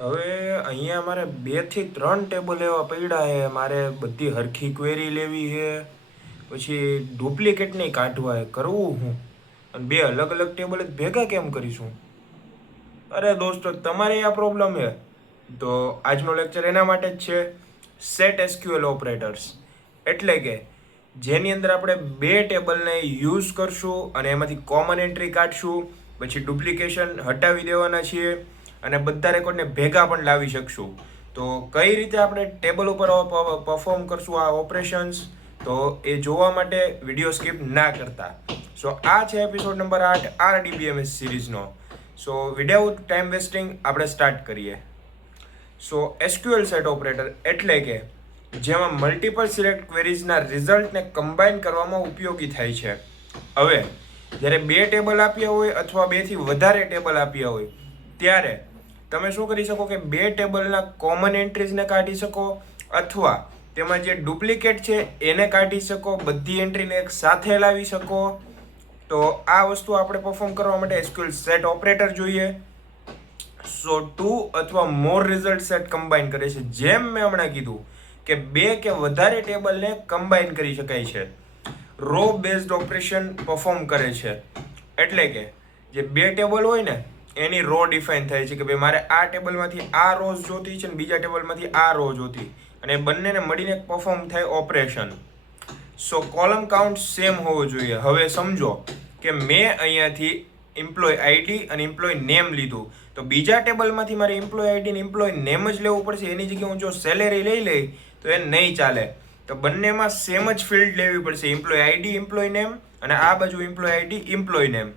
હવે અહીંયા મારે 2 થી 3 ટેબલ એવા પડ્યા છે. મારે બધી હરખી ક્વેરી લેવી છે, પછી ડુપ્લિકેટ નહીં કાઢવા છે. કરવું હું? અને બે અલગ અલગ ટેબલ જ ભેગા કેમ કરીશું? અરે દોસ્તો, તમારે આ પ્રોબ્લેમ છે તો આજનો લેક્ચર એના માટે જ છે. સેટ એસક્યુએલ ઓપરેટર્સ એટલે કે જેની અંદર આપણે બે ટેબલને યુઝ કરશું અને એમાંથી કોમન એન્ટ્રી કાઢશું, પછી ડુપ્લિકેશન હટાવી દેવાના છીએ અને બધા રેકોર્ડને ભેગા પણ લાવી શકશું. તો કઈ રીતે આપણે ટેબલ ઉપર પરફોર્મ કરશું આ ઓપરેશન્સ, તો એ જોવા માટે વિડીયો સ્કીપ ના કરતા. સો આ છે એપિસોડ નંબર 8 RDBMS સિરીઝનો. સો વિદાઉટ ટાઈમ વેસ્ટિંગ આપણે સ્ટાર્ટ કરીએ. સો એસક્યુએલ સેટ ઓપરેટર એટલે કે જેમાં મલ્ટિપલ સિલેક્ટ ક્વેરીઝના રિઝલ્ટને કમ્બાઈન કરવામાં ઉપયોગી થાય છે. હવે જ્યારે બે ટેબલ આપ્યા હોય અથવા બેથી વધારે ટેબલ આપ્યા હોય ત્યારે તમે શું કરી શકો કે બે ટેબલના કોમન એન્ટ્રીઝને કાઢી શકો અથવા તેમાં જે ડુપ્લિકેટ છે એને કાઢી શકો, બધી એન્ટ્રીને એક સાથે લાવી શકો. તો આ વસ્તુ આપણે પરફોર્મ કરવા માટે એસક્યુએલ સેટ ઓપરેટર જોઈએ. સો 2 અથવા મોર રિઝલ્ટ સેટ કમ્બાઈન કરે છે. જેમ મેં હમણાં કીધું કે બે કે વધારે ટેબલને કમ્બાઈન કરી શકાય છે. રો બેઝડ ઓપરેશન પરફોર્મ કરે છે. એટલે કે જે બે ટેબલ હોય ને એની રો ડિફાઇન થાય છે કે ભાઈ મારે આ ટેબલમાંથી આ રોઝ જોતી છે અને બીજા ટેબલમાંથી આ રો જોતી, અને બંનેને મળીને પરફોર્મ થાય ઓપરેશન. સો કોલમ કાઉન્ટ સેમ હોવો જોઈએ. હવે સમજો કે મેં અહીંયાથી એમ્પ્લોય આઈડી અને એમ્પ્લોય નેમ લીધું, તો બીજા ટેબલમાંથી મારે એમ્પ્લોય આઈડી અને એમ્પ્લોય નેમ જ લેવું પડશે. એની જગ્યાએ હું જો સેલેરી લઈ તો એ નહીં ચાલે. તો બંનેમાં સેમ જ ફિલ્ડ લેવી પડશે, એમ્પ્લોય આઈડી એમ્પ્લોય નેમ અને આ બાજુ employee ID employee name.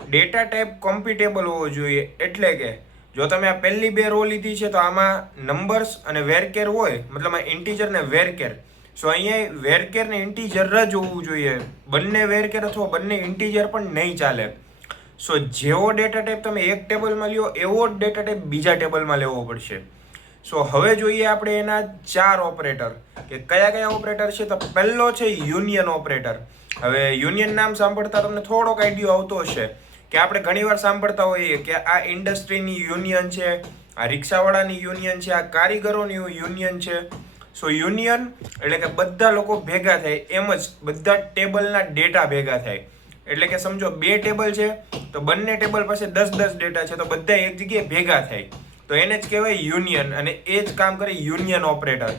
Data type compatible હોવો જોઈએ. એટલે કે જો તમે આ પહેલી બે રો લીધી છે તો આમાં નંબર્સ અને વેરકેર હોય, મતલબ આ ઇન્ટીજર ને વેરકેર. સો અહીંયા વેરકેર ને ઇન્ટીજર જ હોવું જોઈએ. બંને વેરકેર અથવા બંને ઇન્ટીજર પણ નહીં ચાલે. સો જેવો ડેટા ટાઈપ તમે એક ટેબલમાં લ્યો એવો જ ડેટા ટાઈપ બીજા ટેબલમાં લેવો પડશે. સો હવે જોઈએ આપણે એના 4 ઓપરેટર કે કયા કયા ઓપરેટર છે. તો પહેલો છે યુનિયન ઓપરેટર. હવે યુનિયન નામ સાંભળતા તમને થોડોક આઈડિયો આવતો હશે કે આપણે ઘણીવાર સાંભળતા હોઈએ કે આ ઇન્ડસ્ટ્રીની યુનિયન છે, આ રિક્ષાવાળાની યુનિયન છે, આ કારીગરોની યુનિયન છે. સો યુનિયન એટલે કે બધા લોકો ભેગા થાય, એમ જ બધા ટેબલના ડેટા ભેગા થાય. એટલે કે સમજો બે ટેબલ છે તો બંને ટેબલ પાસે 10-10 ડેટા છે, તો બધા એક જગ્યાએ ભેગા થાય, તો એને જ કહેવાય યુનિયન, અને એ જ કામ કરે યુનિયન ઓપરેટર.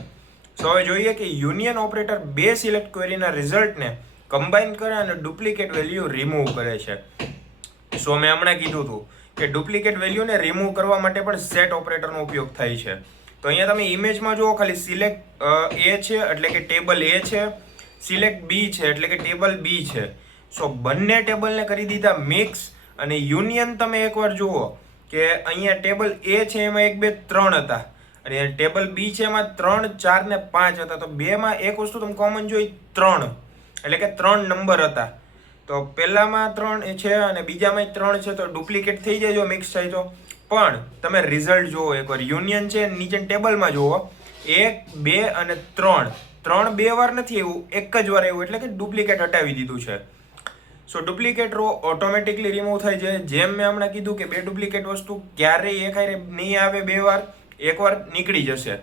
સો હવે જોઈએ કે યુનિયન ઓપરેટર બે સિલેક્ટ ક્વેરીના રિઝલ્ટને કમ્બાઈન કરે અને ડુપ્લિકેટ વેલ્યુ રિમૂવ કરે છે. સો મેં હમણાં કીધું હતું કે ડુપ્લિકેટ વેલ્યુને રિમૂવ કરવા માટે પણ સેટ ઓપરેટરનો ઉપયોગ થાય છે. તો અહીંયા તમે ઇમેજમાં જુઓ, ખાલી સિલેક્ટ એ છે એટલે કે ટેબલ એ છે, સિલેક્ટ બી છે એટલે કે ટેબલ બી છે. સો બંને ટેબલને કરી દીધા મિક્સ. અને યુનિયન તમે એકવાર જુઓ કે અહીંયા ટેબલ એ છે એમાં 1 2 3 હતા, અને ટેબલ બી છે એમાં 3 4 ને 5 હતા. તો બેમાં એક વસ્તુ તમે કોમન જોઈ, 3 એટલે કે 3 નંબર હતા. તો પહેલામાં 3 છે અને બીજામાં 3 છે, તો ડુપ્લિકેટ થઈ જાય જો મિક્સ થાય તો. પણ તમે રિઝલ્ટ જુઓ એકવાર, યુનિયન છે નીચે ટેબલમાં જુઓ, 1 2 અને 3 3 બે વાર નથી એવું, એક જ વાર એવું, એટલે કે ડુપ્લિકેટ હટાવી દીધું છે. સો ડુપ્લિકેટ રો ઓટોમેટિકલી રિમૂવ થાય છે. જેમ મેં હમણાં કીધું કે બે ડુપ્લિકેટ વસ્તુ ક્યારેય એક નહીં આવે બે વાર, એકવાર નીકળી જશે.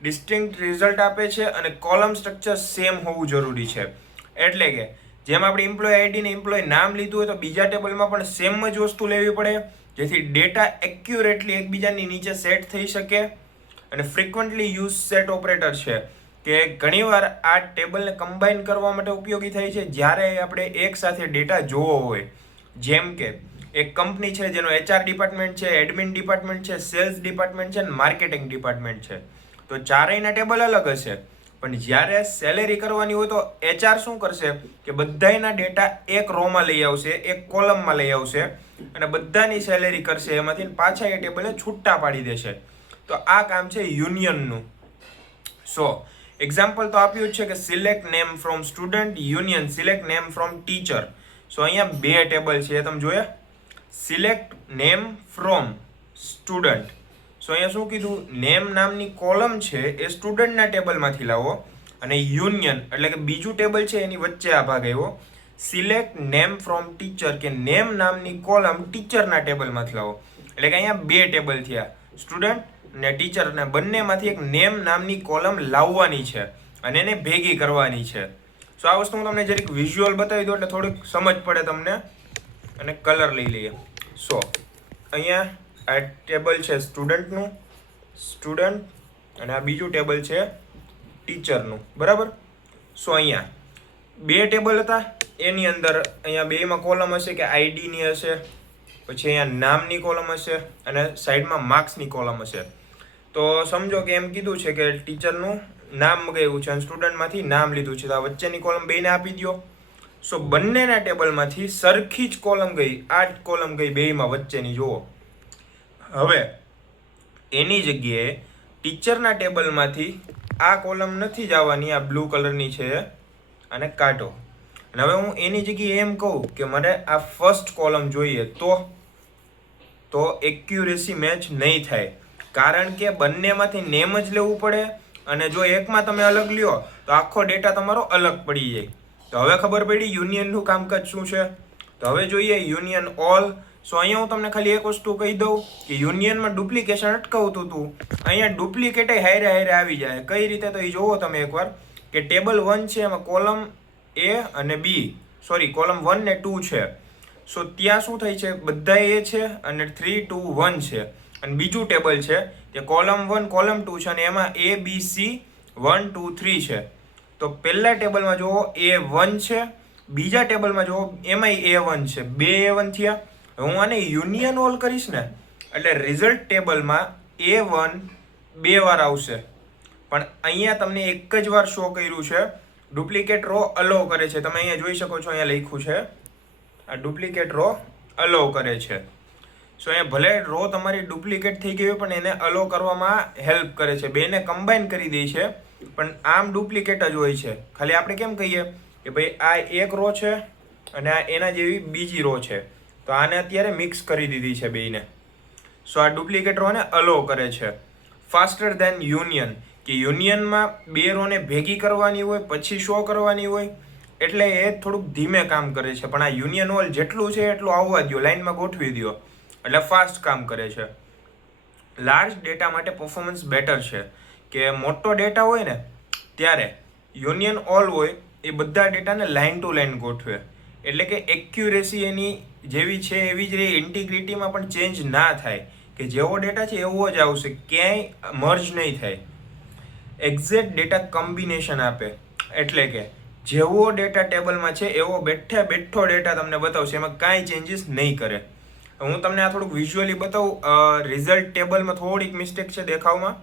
ડિસ્ટિંક્ટ રિઝલ્ટ આપે છે અને કોલમ સ્ટ્રક્ચર સેમ હોવું જરૂરી છે. એટલે કે જેમ આપણે એમ્પ્લોય આઈડી ને એમ્પ્લોય નામ લીધું હોય તો બીજા ટેબલમાં પણ સેમ જ વસ્તુ લેવી પડે, જેથી ડેટા એક્યુરેટલી એકબીજાની નીચે સેટ થઈ શકે. અને ફ્રિકવન્ટલી યુઝ સેટ ઓપરેટર છે કે ઘણીવાર આ ટેબલને કમ્બાઈન કરવા માટે ઉપયોગી થાય છે જ્યારે આપણે એક સાથે ડેટા જોવો હોય. જેમ કે એક કંપની છે જેનો HR ડિપાર્ટમેન્ટ છે, એડમિન ડિપાર્ટમેન્ટ છે, સેલ્સ ડિપાર્ટમેન્ટ છે અને માર્કેટિંગ ડિપાર્ટમેન્ટ છે. તો ચારેયના ટેબલ અલગ હશે, પણ જ્યારે સેલેરી કરવાની હોય તો HR શું કરશે કે બધાના ડેટા એક રોમાં લઈ આવશે, એક કોલમમાં લઈ આવશે અને બધાની સેલેરી કરશે, એમાંથી પાછા એ ટેબલને છૂટા પાડી દેશે. તો આ કામ છે યુનિયનનું. સો એક્ઝામ્પલ તો આપ્યું જ છે કે select name from student union select name from teacher. So અહીંયા બે ટેબલ છે, તમે જોયા, select name from student. So અહીંયા શું કીધું, નેમ નામની કોલમ છે એ સ્ટુડન્ટના ટેબલમાંથી લાવો, અને યુનિયન એટલે કે બીજું ટેબલ છે એની વચ્ચે આ ભાગ આવ્યો, સિલેક્ટ નેમ ફ્રોમ ટીચર, કે નેમ નામની કોલમ ટીચરના ટેબલમાંથી લાવો. એટલે કે અહીંયા બે ટેબલ થયા. સ્ટુડન્ટ ને ટીચર ને બંનેમાંથી એક નેમ નામની કોલમ લાવવાની છે અને એને ભેગી કરવાની છે. સો આ વસ્તુ હું તમને જરીક વિઝ્યુઅલ બતાવી દઉં એટલે થોડીક સમજ પડે તમને. અને કલર લઈ લઈએ. સો અહીંયા આ ટેબલ છે સ્ટુડન્ટનું, સ્ટુડન્ટ, અને આ બીજું ટેબલ છે ટીચરનું, બરાબર. સો અહીંયા બે ટેબલ હતા, એની અંદર અહીંયા બેમાં કોલમ હશે કે આઈડીની હશે, પછી અહીંયા નામની કોલમ હશે અને સાઈડમાં માર્ક્સની કોલમ હશે. તો સમજો કે એમ કીધું છે કે ટીચરનું નામ મગાવ્યું છે અને સ્ટુડન્ટમાંથી નામ લીધું છે, તો આ વચ્ચેની કોલમ બેને આપી દો. સો બંનેના ટેબલમાંથી સરખી જ કોલમ ગઈ, આ જ કોલમ ગઈ બેમાં વચ્ચેની, જુઓ. હવે એની જગ્યાએ ટીચરના ટેબલમાંથી આ કોલમ નથી જવાની, આ બ્લુ કલરની છે, અને કાઢો. અને હવે હું એની જગ્યાએ એમ કહું કે મને આ ફર્સ્ટ કોલમ જોઈએ, તો એક્યુરેસી મેચ નહીં થાય, કારણ કે બંનેમાંથી નેમ જ લેવું પડે. અને જો એકમાં તમે અલગ લ્યો તો આખો ડેટા તમારો અલગ પડી જાય. તો હવે ખબર પડી યુનિયનનું કામકાજ શું છે. તો હવે જોઈએ યુનિયન ઓલ. સો અહીંયા હું તમને ખાલી એક વસ્તુ કહી દઉં કે યુનિયનમાં ડુપ્લિકેશન અટકાવતું હતું, અહીંયા ડુપ્લિકેટ હારે હારે આવી જાય. કઈ રીતે, તો એ જોવો તમે એકવાર કે ટેબલ 1 છે, એમાં કોલમ એ અને બી, સોરી કોલમ 1 ને 2 છે. સો ત્યાં શું થાય છે, બધા એ છે અને 3 2 1 છે. અને બીજું ટેબલ છે કે કોલમ 1 કોલમ 2 છે અને એમાં એ બી સી 1 2 3 છે. તો પહેલા ટેબલમાં જુઓ A1 છે, બીજા ટેબલમાં જુઓ એમાંય A1 છે, બે A1 થયા. હું આને યુનિયન ઓલ કરીશ ને એટલે રિઝલ્ટ ટેબલમાં A1 બે વાર આવશે, પણ અહીંયા તમને એક જ વાર શો કર્યું છે. ડુપ્લિકેટ રો અલો કરે છે, તમે અહીંયા જોઈ શકો છો, અહીંયા લખ્યું છે આ ડુપ્લિકેટ રો અલો કરે છે. સો અહીંયા ભલે રો તમારી ડુપ્લિકેટ થઈ ગઈ હોય પણ એને અલો કરવામાં હેલ્પ કરે છે, બેને કમ્બાઈન કરી દે છે, પણ આમ ડુપ્લિકેટ જ હોય છે. ખાલી આપણે કેમ કહીએ કે ભાઈ આ એક રો છે અને આ એના જેવી બીજી રો છે, તો આને અત્યારે મિક્સ કરી દીધી છે બેયને. સો આ ડુપ્લિકેટ રોને અલો કરે છે. ફાસ્ટર દેન યુનિયન, કે યુનિયનમાં બે રોને ભેગી કરવાની હોય પછી શો કરવાની હોય, એટલે એ થોડુંક ધીમે કામ કરે છે. પણ આ યુનિયન ઓલ જેટલું છે એટલું આવવા દો, લાઈનમાં ગોઠવી દો, એટલે ફાસ્ટ કામ કરે છે. લાર્જ ડેટા માટે પરફોર્મન્સ બેટર છે, કે મોટો ડેટા હોય ને ત્યારે યુનિયન ઓલ હોય એ બધા ડેટાને લાઇન ટુ લાઇન ગોઠવે, એટલે કે એક્યુરેસી એની જેવી છે એવી જ રહે, ઇન્ટિગ્રિટીમાં પણ ચેન્જ ના થાય, કે જેવો ડેટા છે એવો જ આવશે, ક્યાંય મર્જ નહીં થાય. એક્ઝેક્ટ ડેટા કોમ્બિનેશન આપે, એટલે કે જેવો ડેટા ટેબલમાં છે એવો બેઠો ડેટા તમને બતાવશે, એમાં કાંઈ ચેન્જીસ નહીં કરે. હું તમને આ થોડુંક વિઝ્યુઅલી બતાવું. રિઝલ્ટ ટેબલમાં થોડીક મિસ્ટેક છે દેખાવમાં,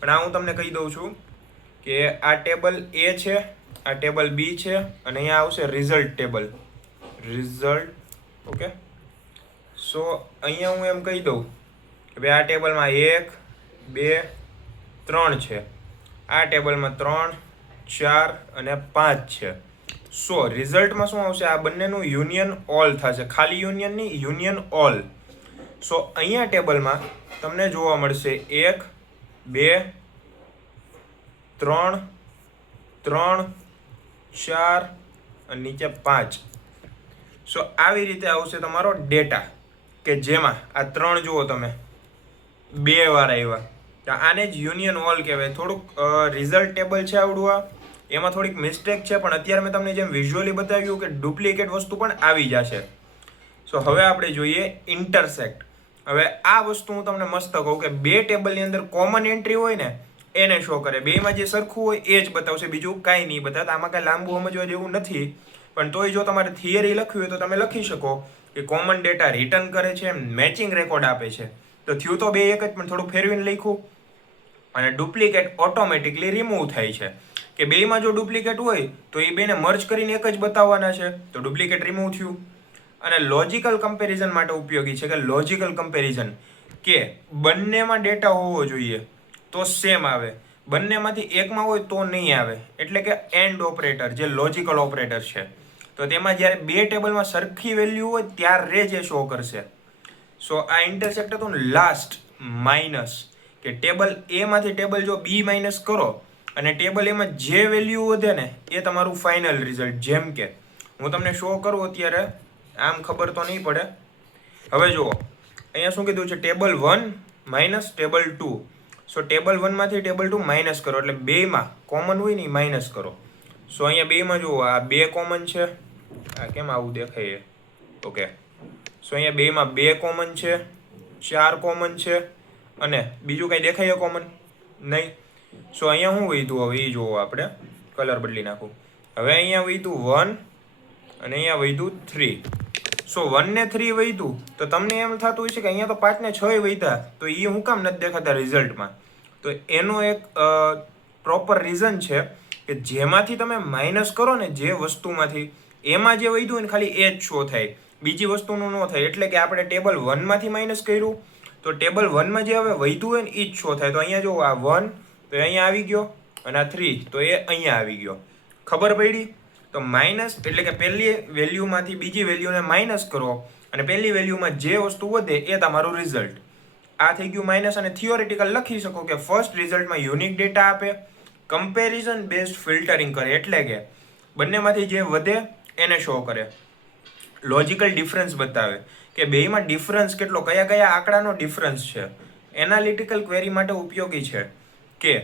પણ આ હું તમને કહી દઉં છું કે આ ટેબલ એ છે, આ ટેબલ બી છે, અને અહીંયા આવશે રિઝલ્ટ ટેબલ, રિઝલ્ટ. ઓકે, સો અહીંયા હું એમ કહી દઉં કે ભાઈ આ ટેબલમાં 1 2 3 છે, આ ટેબલમાં 3 4 અને 5 છે. સો રિઝલ્ટમાં શું આવશે, આ બંનેનું યુનિયન ઓલ થશે, ખાલી યુનિયન નહીં, યુનિયન ઓલ. સો અહીંયા ટેબલમાં તમને જોવા મળશે 1 2 3 3 4 અને નીચે 5. સો આવી રીતે આવશે તમારો ડેટા, કે જેમાં આ 3 જુઓ તમે બે વાર આવ્યા, તો આને જ યુનિયન ઓલ કહેવાય. થોડુંક રિઝલ્ટ ટેબલ છે આવડું, આ એમાં થોડીક મિસ્ટેક છે, પણ અત્યારે મેં તમને જેમ વિઝ્યુઅલી બતાવ્યું કે ડુપ્લિકેટ વસ્તુ પણ આવી જશે. સો હવે આપણે જોઈએ ઇન્ટરસેક્ટ. હવે આ વસ્તુ હું તમને મસ્ત કહું કે બે ટેબલની અંદર કોમન એન્ટ્રી હોય ને એને શો કરે, બેમાં જે સરખું હોય એ જ બતાવશે, બીજું કાંઈ નહીં બતાવતા. આમાં કાંઈ લાંબુ સમજવા જેવું નથી, પણ તોય જો તમારે થિયરી લખવી હોય તો તમે લખી શકો કે કોમન ડેટા રિટર્ન કરે છે, મેચિંગ રેકોર્ડ આપે છે. તો થયું તો બે એક જ, પણ થોડું ફેરવીને લખ્યું. અને ડુપ્લિકેટ ઓટોમેટિકલી રિમૂવ થાય છે, કે બેમાં જો ડુપ્લિકેટ હોય તો એ બેને મર્જ કરીને એક જ બતાવવાના છે, તો ડુપ્લિકેટ રિમૂવ થયું. અને લોજિકલ કમ્પેરિઝન માટે ઉપયોગી છે, કે લોજિકલ કમ્પેરિઝન, કે બંનેમાં ડેટા હોવો જોઈએ તો સેમ આવે, બંનેમાંથી એકમાં હોય તો નહીં આવે, એટલે કે એન્ડ ઓપરેટર જે લોજિકલ ઓપરેટર છે, તો તેમાં જ્યારે બે ટેબલમાં સરખી વેલ્યુ હોય ત્યારે જ એ શો કરશે. સો આ ઇન્ટરસેક્ટ હતું ને લાસ્ટ માઇનસ, કે ટેબલ એ માંથી ટેબલ જો બી માઇનસ કરો અને ટેબલ એમાં જે વેલ્યુ વધે ને એ તમારું ફાઇનલ રિઝલ્ટ. જેમ કે હું તમને શો કરું અત્યારે, આમ ખબર તો નહીં પડે. હવે જુઓ અહીંયા શું કીધું છે, ટેબલ 1 માઇનસ ટેબલ 2. સો ટેબલ 1માંથી ટેબલ 2 માઇનસ કરો એટલે બેમાં કોમન હોય ને માઇનસ કરો. સો અહીંયા બેમાં જુઓ આ 2 કોમન છે. આ કેમ આવું દેખાય? ઓકે. સો અહીંયા બેમાં 2 કોમન છે, 4 કોમન છે અને બીજું કંઈ દેખાય કોમન નહીં. સો અહીંયા શું વધ્યું હવે એ જુઓ, આપણે કલર બદલી નાખું. હવે અહીંયા વધ્યું 1 અને અહીંયા વધ્યું 3. સો 1 ને 3 વધ્યું તો તમને એમ થતું હોય છે કે અહીંયા તો 5 ને 6 વધ્યા, તો એ હું કામ નથી દેખાતા રિઝલ્ટમાં? તો એનો એક પ્રોપર રીઝન છે કે જેમાંથી તમે માઇનસ કરો ને જે વસ્તુમાંથી, એમાં જે વધ્યું હોય ને ખાલી એ જ શો થાય, બીજી વસ્તુનું ન થાય. એટલે કે આપણે ટેબલ 1માંથી માઇનસ કર્યું તો ટેબલ 1માં જે હવે વધ્યું હોય ને એ જ શો થાય. તો અહીંયા જો આ 1 તો એ અહીંયા આવી ગયો અને આ 3 તો એ અહીંયા આવી ગયો. ખબર પડી? તો માઇનસ એટલે કે પહેલી વેલ્યુમાંથી બીજી વેલ્યુને માઇનસ કરો અને પહેલી વેલ્યુમાં જે વસ્તુ વધે એ તમારું રિઝલ્ટ. આ થઈ ગયું માઇનસ. અને થિયોરિટિકલ લખી શકો કે ફર્સ્ટ રિઝલ્ટમાં યુનિક ડેટા આપે, કમ્પેરિઝન બેઝડ ફિલ્ટરિંગ કરે એટલે કે બંનેમાંથી જે વધે એને શો કરે, લોજિકલ ડિફરન્સ બતાવે કે બેયમાં ડિફરન્સ કેટલો, કયા કયા આંકડાનો ડિફરન્સ છે. એનાલિટિકલ ક્વેરી માટે ઉપયોગી છે કે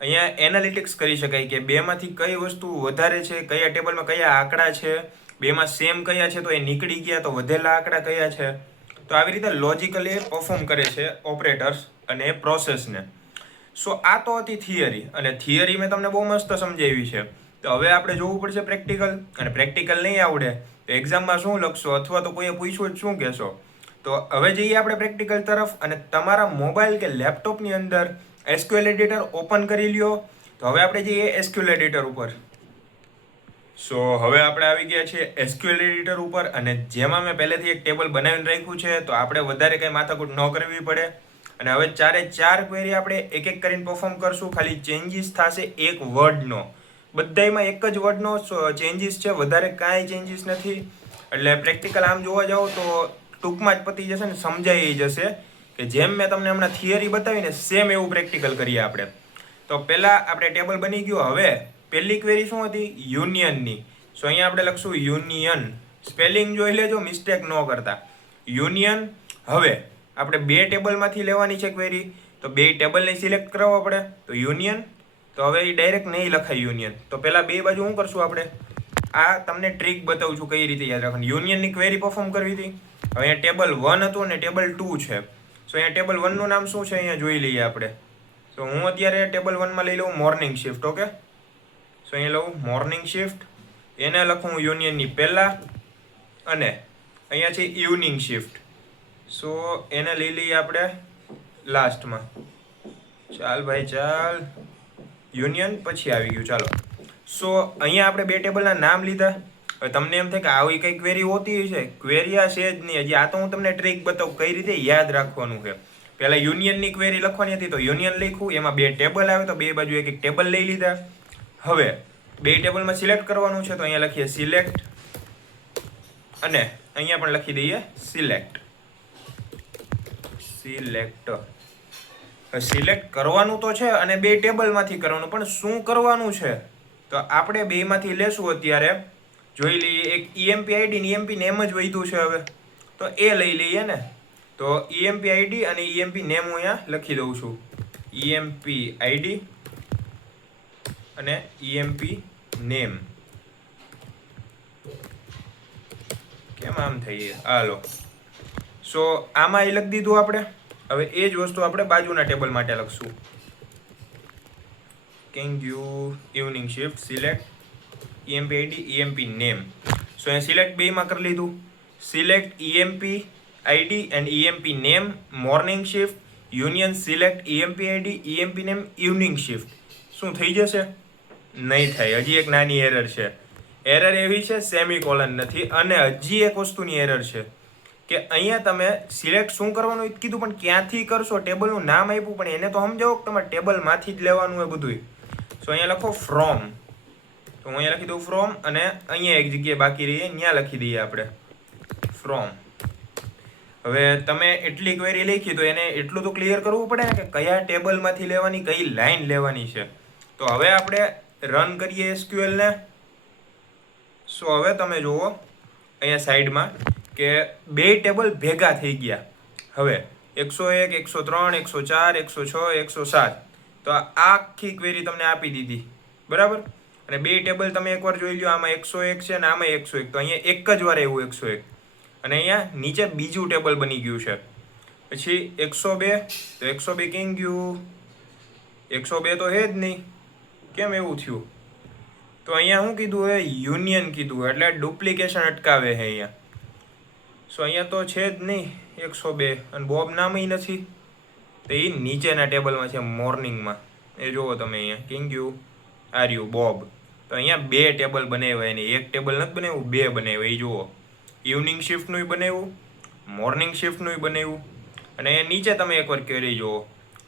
અહીંયા એનાલિટિક્સ કરી શકાય કે બેમાંથી કઈ વસ્તુ વધારે છે, કયા ટેબલમાં કયા આંકડા છે, બેમાં સેમ કયા છે તો એ નીકળી ગયા તો વધેલા આંકડા કયા છે. તો આવી રીતે લોજિકલી પરફોર્મ કરે છે ઓપરેટર્સ અને પ્રોસેસને. સો આ તો હતી થિયરી, અને થિયરી મેં તમને બહુ મસ્ત સમજાવી છે. તો હવે આપણે જોવું પડશે પ્રેક્ટિકલ, અને પ્રેક્ટિકલ નહીં આવડે તો એક્ઝામમાં શું લખશો અથવા તો કોઈએ પૂછ્યું જ શું કહેશો. તો હવે જઈએ આપણે પ્રેક્ટિકલ તરફ. અને તમારા મોબાઈલ કે લેપટોપની અંદર એસક્યુએલ એડિટર ઓપન કરી લ્યો. તો હવે આપણે જઈએ એસક્યુએલ એડિટર ઉપર. સો હવે આપણે આવી ગયા છીએ એસક્યુએલ એડિટર ઉપર, અને જેમાં મેં પહેલેથી એક ટેબલ બનાવીને રાખ્યું છે તો આપણે વધારે કંઈ માથાકૂટ ન કરવી પડે. અને હવે 4 ક્વેરી આપણે એક એક કરીને પરફોર્મ કરશું. ખાલી ચેન્જીસ થશે એક વર્ડનો, બધામાં એક જ વર્ડનો ચેન્જીસ છે, વધારે કાંઈ ચેન્જીસ નથી. એટલે પ્રેક્ટિકલ આમ જોવા જાઓ તો ટૂંકમાં જ પતી જશે ને સમજાઈ જશે કે જેમ મેં તમને હમણાં થિયરી બતાવીને સેમ એવું પ્રેક્ટિકલ કરીએ આપણે. તો પહેલાં આપણે ટેબલ બની ગયું. હવે પહેલી ક્વેરી શું હતી? યુનિયનની. સો અહીંયા આપણે લખશું યુનિયન. સ્પેલિંગ જોઈ લેજો, મિસ્ટેક ન કરતા. યુનિયન. હવે આપણે 2 ટેબલમાંથી લેવાની છે ક્વેરી, તો 2 ટેબલને સિલેક્ટ કરવા પડે. તો યુનિયન. તો હવે એ ડાયરેક્ટ નહીં લખાય યુનિયન, તો પહેલાં 2 બાજુ શું કરશું આપણે? આ તમને ટ્રીક બતાવું છું કઈ રીતે યાદ રાખવાની. યુનિયનની ક્વેરી પરફોર્મ કરવી હતી. હવે અહીંયા ટેબલ 1 હતું અને ટેબલ 2 છે. સો અહીંયા ટેબલ 1નું નામ શું છે અહીંયા જોઈ લઈએ આપણે. સો હું અત્યારે ટેબલ 1માં લઈ લઉં મોર્નિંગ શિફ્ટ. ઓકે. સો અહીંયા લઉં મોર્નિંગ શિફ્ટ, એને લખું યુનિયનની પહેલાં, અને અહીંયા છે ઇવનિંગ શિફ્ટ. સો એને લઈ લઈએ આપણે લાસ્ટમાં. ચાલ ભાઈ ચાલ, યુનિયન પછી આવી ગયું. ચાલો. સો અહીંયા આપણે 2 ટેબલના નામ લીધા. હવે તમને એમ થાય કે આવી કઈ ક્વેરી હોતી છે? ક્વેરી આ છે જ નહીં. હજી આ તો હું તમને ટ્રીક બતાવું કઈ રીતે યાદ રાખવાનું છે. પહેલાં યુનિયનની ક્વેરી લખવાની હતી તો યુનિયન લખ્યું, એમાં 2 ટેબલ આવે તો 2 બાજુ એક એક ટેબલ લઈ લીધા. હવે 2 ટેબલમાં સિલેક્ટ કરવાનું છે તો અહીંયા લખીએ સિલેક્ટ, અને અહીંયા પણ લખી દઈએ સિલેક્ટ. સિલેક્ટ કરવાનું તો છે અને 2 ટેબલમાંથી કરવાનું, પણ શું કરવાનું છે? તો આપણે બેમાંથી લેશું અત્યારે. જોઈ લઈએ. એક EMP ID ને EMP નેમ જ વધ્યું છે હવે, તો એ લઈ લઈએ ને. તો EMP ID અને EMP નેમ હું અહીંયા લખી દઉં છું. EMP ID અને EMP નેમ. કેમ આમ થઈએ? હાલો. સો આમાં એ લખી દીધું આપણે. હવે એ જ વસ્તુ આપણે બાજુના ટેબલ માટે લખશું. Can you evening shift select EMP ID EMP name. So અહીંયા સિલેક્ટ બેમાં કરી લીધું. Select EMP ID and EMP name morning shift union select EMP ID EMP name evening shift. શું થઈ જશે? નહીં થાય. હજી એક નાની એરર છે. એરર એવી છે સેમિકોલન નથી. અને હજી એક વસ્તુની એરર છે કે અહીંયા તમે સિલેક્ટ શું કરવાનું એ કીધું, પણ ક્યાંથી કરશો? ટેબલનું નામ આપ્યું પણ એને તો સમજાવો કે તમારે ટેબલમાંથી જ લેવાનું હોય બધું. સો અહીંયા લખો ફ્રોમ. તો હું અહીંયા લખી દઉં ફ્રોમ, અને અહીંયા એક જગ્યાએ બાકી રહીએ ત્યાં લખી દઈએ આપણે ફ્રોમ. હવે તમે એટલી ક્વેરી લખી તો એને એટલું તો ક્લિયર કરવું પડે ને કે કયા ટેબલમાંથી લેવાની, કઈ લાઈન લેવાની છે. તો હવે આપણે રન કરીએ SQL ને. સો હવે તમે જુઓ અહીંયા સાઈડમાં કે 2 ટેબલ ભેગા થઈ ગયા. હવે 101, 103, 104, 106, 107. તો આ આખી ક્વેરી તમને આપી દીધી, બરાબર. અને બે ટેબલ તમે એકવાર જોઈ લો, આમાં 101 છે અને આમાં 101. તો અહીંયા એક જ વાર એવું 101, અને અહીંયા નીચે બીજું ટેબલ બની ગયું છે. પછી 102, તો 102 કેમ ગયું? 102 તો હે જ નહીં, કેમ એવું થયું? તો અહીંયા શું કીધું હે? યુનિયન કીધું, એટલે ડુપ્લિકેશન અટકાવે છે અહીંયા. સો અહીંયા તો છે જ નહીં 102, અને બોબ નામય નથી. તો એ નીચેના ટેબલમાં છે, મોર્નિંગમાં. એ જુઓ તમે અહીંયા કેમ ગયું? આર્યું બોબ. તો અહીંયા બે ટેબલ બનાવ્યા, એને એક ટેબલ નથી બનાવ્યું, બે બનાવ્યા. એ જુઓ, ઇવનિંગ શિફ્ટનું બનાવ્યું, મોર્નિંગ શિફ્ટનું બનાવ્યું. અને એ નીચે તમે એકવાર ક્વેરી જુઓ,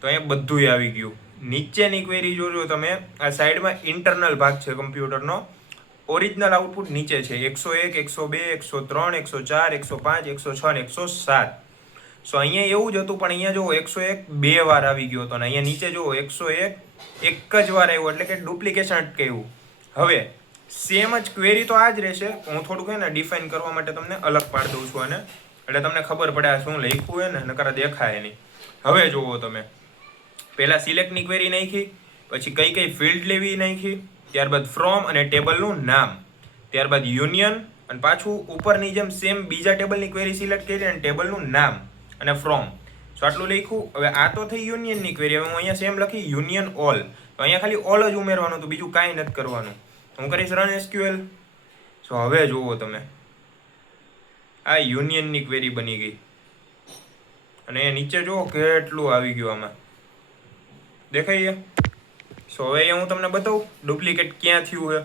તો અહીંયા બધું આવી ગયું. નીચેની ક્વેરી જોજો તમે, આ સાઈડમાં ઇન્ટરનલ ભાગ છે કમ્પ્યુટરનો. ઓરિજિનલ આઉટપુટ નીચે છે 101, 102, 103, 104, 105, 106 ને 107. સો અહીંયા એવું જ હતું, પણ અહીંયા જો 101 બે વાર આવી ગયો હતો, અને અહીંયા નીચે જો 101 એક જ વાર આવ્યો, એટલે કે ડુપ્લિકેશન અટકાવ્યું. હવે સેમ જ ક્વેરી તો આ જ રહેશે. હું થોડુંક હે ને ડિફાઇન કરવા માટે તમને અલગ પાડી દઉં છું, અને એટલે તમને ખબર પડે આ શું લખ્યું હોય ને, નકર દેખાય નહીં. હવે જુઓ તમે, પહેલાં સિલેક્ટની ક્વેરી નાખી, પછી કઈ કઈ ફિલ્ડ લેવી નાખી, ત્યારબાદ ફ્રોમ અને ટેબલનું નામ, ત્યારબાદ યુનિયન, અને પાછું ઉપરની જેમ સેમ બીજા ટેબલની ક્વેરી સિલેક્ટ કરી અને ટેબલનું નામ અને ફ્રોમ. સો આટલું લખ્યું. હવે આ તો થઈ યુનિયનની ક્વેરી. હવે હું અહીંયા સેમ લખી યુનિયન ઓલ. તો અહીંયા ખાલી ઓલ જ ઉમેરવાનું હતું, બીજું કાંઈ નથી કરવાનું. હું કરીશ રન એસક્યુએલ. સો હવે જુઓ તમે, આ યુનિયનની ક્વેરી બની ગઈ, અને નીચે જુઓ કેટલું આવી ગયું આમાં, દેખાય? સો હવે અહીંયા હું તમને બતાવું ડુપ્લિકેટ ક્યાં થયું છે.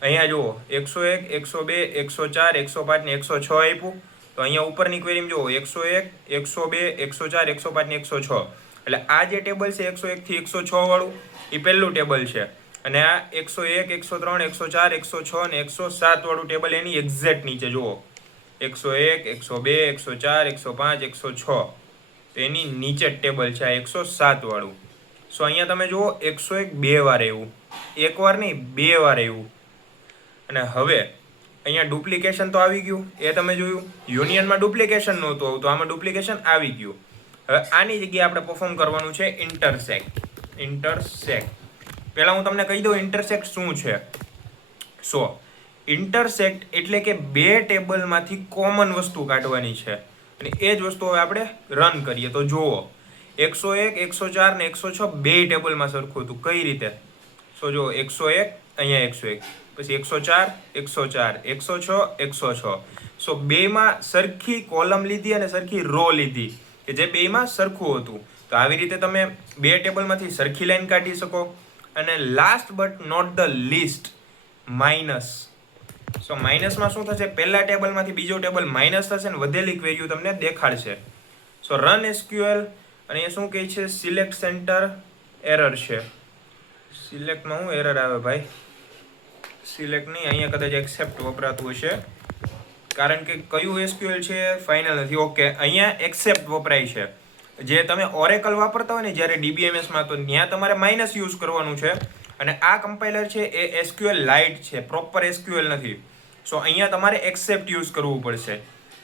અહીંયા જુઓ 101, 102, 104, 105 ને 106 આપ્યું. તો અહીંયા ઉપરની ક્વેરીમાં જુઓ 101, 102, 104, 105 ને 106. એટલે આ જે ટેબલ છે 101 થી 106 વાળું, એ પહેલું ટેબલ છે. અને આ 101, 103, 104, 106 ને 107 વાળું ટેબલ એની એક્ઝેક્ટ નીચે જુઓ 101, 102, 104, 105, 106. તો એની નીચે ટેબલ છે આ 107 વાળું. સો અહીંયા તમે જુઓ 101 બે વાર આવ્યું, એક વાર નહીં બે વાર આવ્યું. અને હવે અહીંયા ડુપ્લિકેશન તો આવી ગયું, એ તમે જોયું. યુનિયનમાં ડુપ્લિકેશન નહોતું આવતું, આમાં ડુપ્લિકેશન આવી ગયું. હવે આની જગ્યાએ આપણે પરફોર્મ કરવાનું છે ઇન્ટરસેક્ટ. પહેલાં હું તમને કહી દઉં ઇન્ટરસેક્ટ શું છે. સો ઇન્ટરસેક્ટ એટલે કે બે ટેબલમાંથી કોમન વસ્તુ કાઢવાની છે, અને એ જ વસ્તુ હવે આપણે રન કરીએ. તો જુઓ 101, 104 ને 106 બે ટેબલમાં સરખું હતું. કઈ રીતે? સો જો 101 અહીંયા 101, પછી 104, 104, 106, 106. સો બેમાં સરખી કોલમ લીધી અને સરખી રો લીધી, કે જે બેમાં સરખું હતું. તો આવી રીતે તમે બે ટેબલમાંથી સરખી લાઈન કાઢી શકો. અને last but not the least, minus. So માઇનસમાં શું થશે? પહેલા ટેબલમાંથી બીજો ટેબલ માઇનસ થશે ને વધેલી ક્વેરીઓ તમને દેખાડશે. સો રન એસક્યુએલ. અને એ શું કહે છે? સિલેક્ટ સેન્ટર એરર છે. સિલેક્ટમાં શું એરર આવે ભાઈ? સિલેક્ટ નહીં, અહીંયા કદાચ એક્સેપ્ટ વપરાતું હશે, કારણ કે કયું એસક્યુએલ છે ફાઇનલ નથી. ઓકે, અહીંયા એક્સેપ્ટ વપરાય છે. જે તમે ઓરેકલ વાપરતા હોય ને જ્યારે DBMSમાં, તો ત્યાં તમારે માઇનસ યુઝ કરવાનું છે. અને આ કમ્પાઇલર છે એ એસક્યુએલ લાઇટ છે, પ્રોપર એસક્યુએલ નથી. સો અહીંયા તમારે એક્સેપ્ટ યુઝ કરવું પડશે.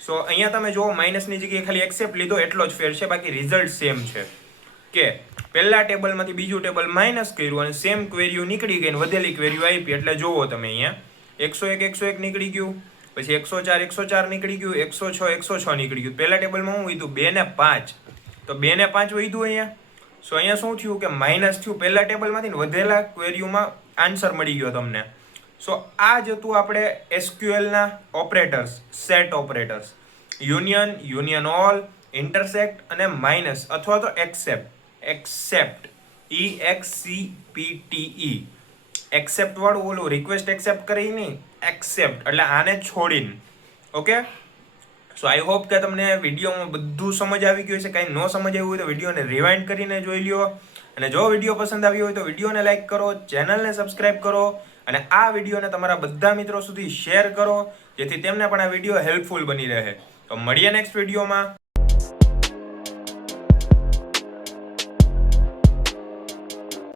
સો અહીંયા તમે જુઓ માઇનસની જગ્યાએ ખાલી એક્સેપ્ટ લીધો એટલો જ ફેર છે, બાકી રિઝલ્ટ સેમ છે. કે પહેલા ટેબલમાંથી બીજું ટેબલ માઇનસ કર્યું અને સેમ ક્વેરીઓ નીકળી ગઈ, વધેલી ક્વેરીઓ આપી. એટલે જુઓ તમે અહીંયા 101, 101 નીકળી ગયું, પછી 104, 104 નીકળી ગયું, 106, 106 નીકળી ગયું. પહેલા ટેબલમાં શું વધ્યું? 2 ને 5. તો 2 ને 5 વધ્યું અહીંયા. સો અહીંયા શું થયું? કે માઇનસ થયું પહેલા ટેબલમાંથી, વધેલા ક્વેરીઓમાં આન્સર મળી ગયો તમને. સો આ જ હતું આપણે એસક્યુએલના operators, set operators. Union, union all, intersect અને માઇનસ અથવા તો એક્સેપ્ટ. EXCPTE. એક્સેપ્ટ વાળું ઓલું રિક્વેસ્ટ એક્સેપ્ટ કરી નહીં, એક્સેપ્ટ એટલે આને છોડીને. ઓકે, સો આઈ હોપ કે તમને વિડીયોમાં બધું સમજ આવી ગયું છે. કાંઈ ન સમજ આવ્યું હોય તો વિડીયોને રિવાઇન્ડ કરીને જોઈ લ્યો. અને જો વિડીયો પસંદ આવ્યો હોય તો વિડીયોને લાઇક કરો, ચેનલને સબસ્ક્રાઇબ કરો, અને આ વિડીયોને તમારા બધા મિત્રો સુધી શેર કરો, જેથી તેમને પણ આ વિડીયો હેલ્પફુલ બની રહે. તો મળીએ નેક્સ્ટ વિડીયોમાં.